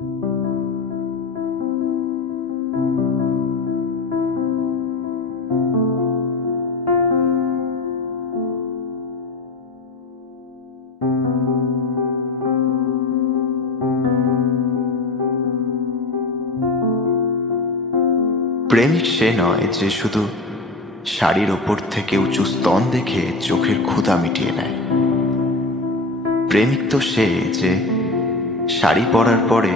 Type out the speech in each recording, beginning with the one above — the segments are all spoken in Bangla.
প্রেমিক সে নয় যে শুধু শাড়ির ওপর থেকে উঁচু স্তন দেখে চোখের ক্ষুধা মিটিয়ে নেয়। প্রেমিক তো সে যে শাড়ি পরার পরে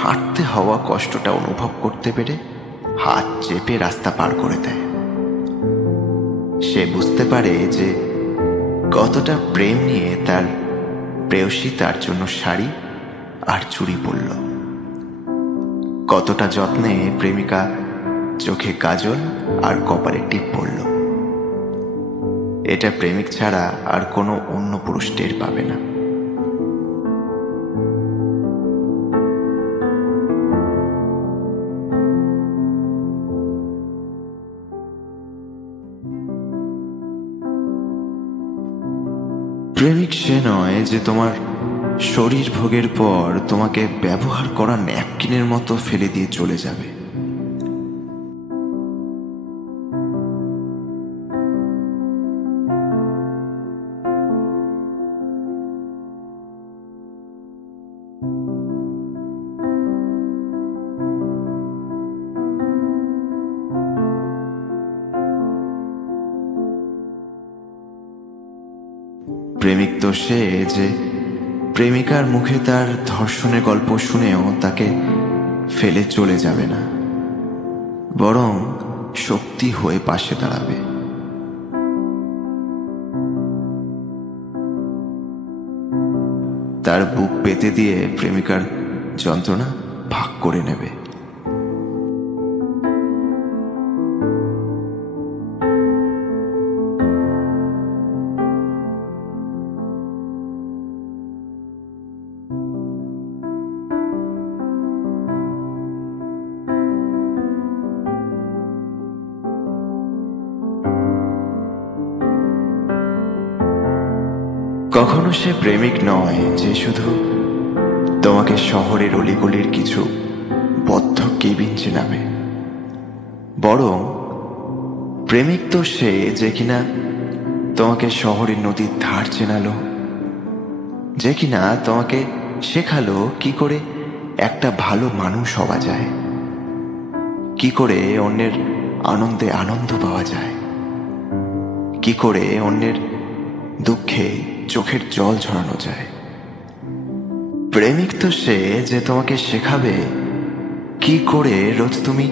হাঁটতে হওয়া কষ্টটা অনুভব করতে পেরে হাত চেপে রাস্তা পার করে দেয়। সে বুঝতে পারে যে কতটা প্রেম নিয়ে তার প্রেয়সী তার জন্য শাড়ি আর চুড়ি পরল, কতটা যত্নে প্রেমিকা চোখে কাজল আর কপালে টিপ পরল। এটা প্রেমিক ছাড়া আর কোনো অন্য পুরুষ টের পাবে না। প্রেমিক সে নয় যে তোমার শরীর ভোগের পর তোমাকে ব্যবহার করা ন্যাপকিনের মতো ফেলে দিয়ে চলে যাবে। প্রেমিক তো সে যে প্রেমিকার মুখে তার ধর্ষণের গল্প শুনেও তাকে ফেলে চলে যাবে না, বরং শক্তি হয়ে পাশে দাঁড়াবে। তার বুক পেতে দিয়ে প্রেমিকার যন্ত্রণা ভাগ করে নেবে। কখনো সে প্রেমিক নয় যে শুধু তোমাকে শহরের অলিগলির কিছু বদ্ধ কেবিন চেনাবে, বরং প্রেমিক তো সে যে কিনা তোমাকে শহরের নদীর ধার চেনালো, যে কিনা তোমাকে শেখালো কি করে একটা ভালো মানুষ হওয়া যায়, কি করে অন্যের আনন্দে আনন্দ পাওয়া যায়, কি করে অন্যের দুঃখে চোখের জল ঝরানো যায়। প্রেমিক তো সে যে তোমাকে শেখাবে কি করে রোজ তুমি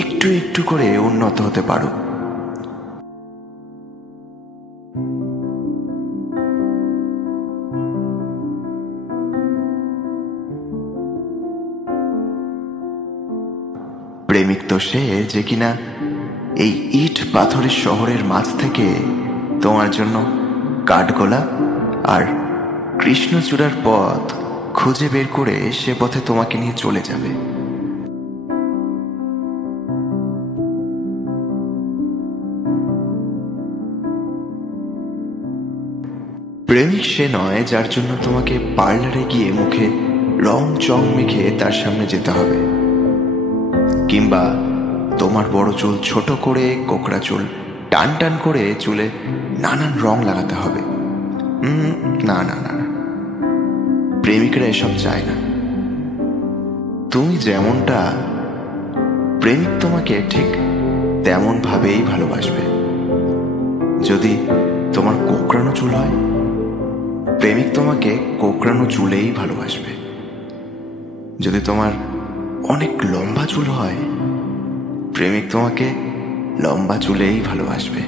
একটু একটু করে উন্নত হতে পারো। প্রেমিক তো সে যে কিনা এই ইট পাথরের শহরের মাঝ থেকে তোমার জন্য কাঠগোলাপ আর কৃষ্ণচূড়ার পথ খুঁজে বের করে সে পথে তোমাকে নিয়ে চলে যাবে। প্রেমিক সে নয় যার জন্য তোমাকে পার্লারে গিয়ে মুখে রং চং মেখে তার সামনে যেতে হবে, কিংবা তোমার বড় চুল ছোট করে কোকড়া চুল টান টান করে চুলে নানান রং লাগাতে হবে। না না না, প্রেমিকরা এসব চায় না। তুমি যেমনটা, প্রেমিক তোমাকে ঠিক তেমন ভাবেই ভালোবাসবে। যদি তোমার কোকড়ানো চুল হয়, প্রেমিক তোমাকে কোকড়ানো চুলেই ভালোবাসবে। যদি তোমার অনেক লম্বা চুল হয়, প্রেমিক তোমাকে লম্বা চুলেই ভালোবাসবে।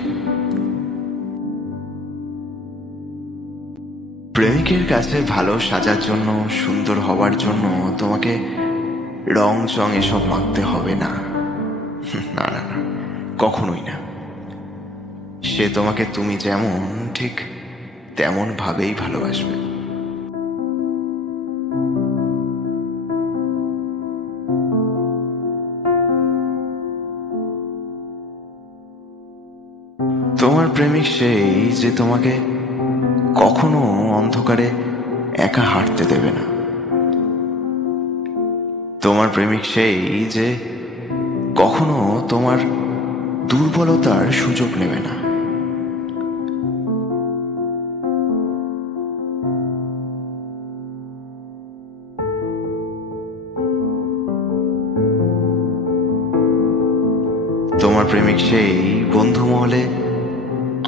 প্রেমিকের কাছে ভালো সাজার জন্য, সুন্দর হওয়ার জন্য তোমাকে রং চং এসব মাখতে হবে না। না না না, কখনোই না। সে তোমাকে তুমি যেমন ঠিক তেমন ভাবেই ভালোবাসবে। তোমার প্রেমিক সেই যে তোমাকে কখনো অন্ধকারে একা হাঁটতে দেবে না, তোমার প্রেমিক সেই যে কখনো তোমার দুর্বলতার সুযোগ নেবে না। তোমার প্রেমিক সেই বন্ধু মহলে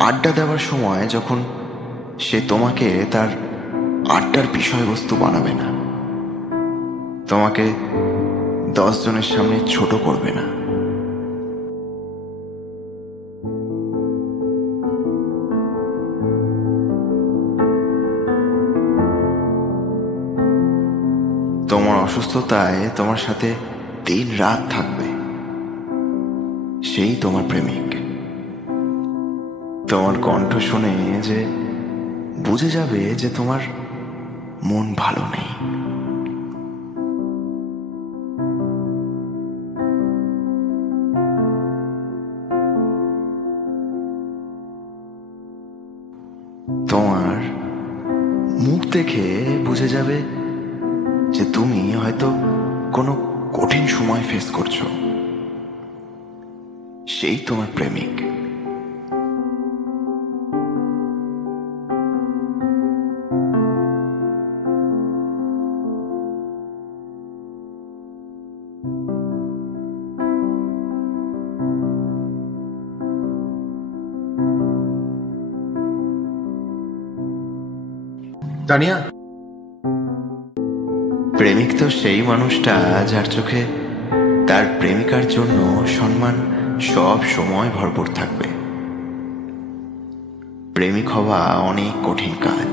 আড্ডা দেওয়ার সময় যখন সে তোমাকে তার আড্ডার বিষয়বস্তু বানাবে না, তোমাকে 10 জনের সামনে ছোট করবে না। তোমার অসুস্থতায় তোমার সাথে দিন রাত থাকবে, সেই তোমার প্রেমিক। তোমার কণ্ঠ শুনে যে বুঝে যাবে যে তোমার মন ভালো নেই। তোমার মুখ দেখে বুঝে যাবে যে তুমি হয়তো কোনো কঠিন সময় ফেস করছো, সেই তোমার প্রেমিক। তানিয়া, প্রেমিক তো সেই মানুষটা যার চোখে তার প্রেমিকার জন্য সম্মান সব সময় ভরপুর থাকবে। প্রেমিক হওয়া অনেক কঠিন কাজ।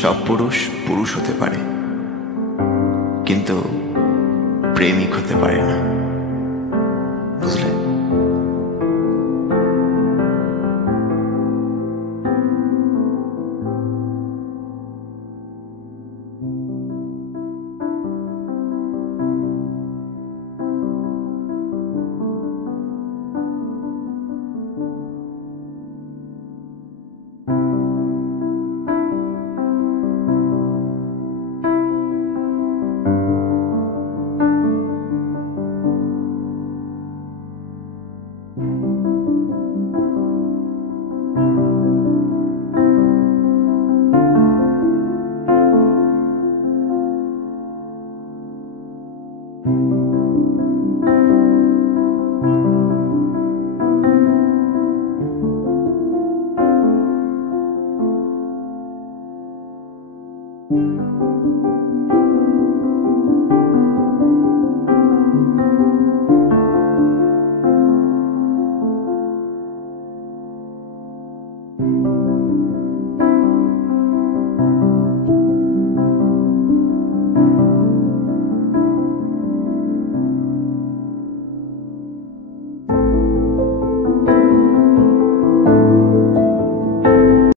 সব পুরুষ পুরুষ হতে পারে, কিন্তু প্রেমিক হতে পারে না, বুঝলে?